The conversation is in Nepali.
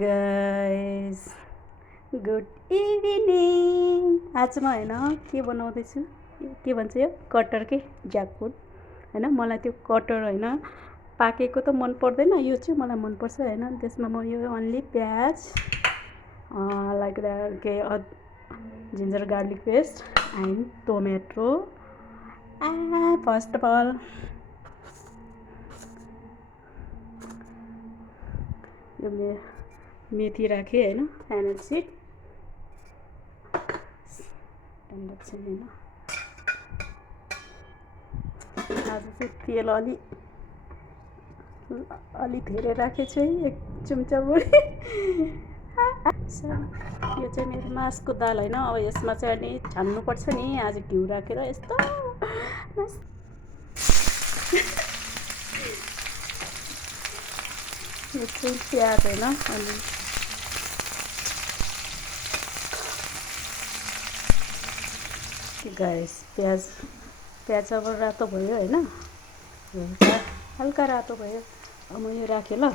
Guys good evening. आज म होइन के बनाउँदैछु, के भन्छ यो कटर के ज्याकफ्रुट होइन। मलाई त्यो कटर होइन पाकेको त मन पर्दैन, यो चाहिँ मलाई मनपर्छ होइन। त्यसमा म यो अन्ली प्याज लाइक के ginger garlic paste and tomato first of all यो मेथी राखेँ होइन, फ्यानल सिड होइन। आज चाहिँ तेल अलि धेरै राखेको छु है, 1 चम्चा बढी। यो चाहिँ मेरो मासको दाल होइन। अब यसमा चाहिँ अलि छान्नुपर्छ नि, आज घिउ राखेर यस्तो यो चाहिँ प्याज होइन अलि गाइस प्याज अब रातो भयो होइन, हल्का रातो भयो। अब म यो राखेँ ल।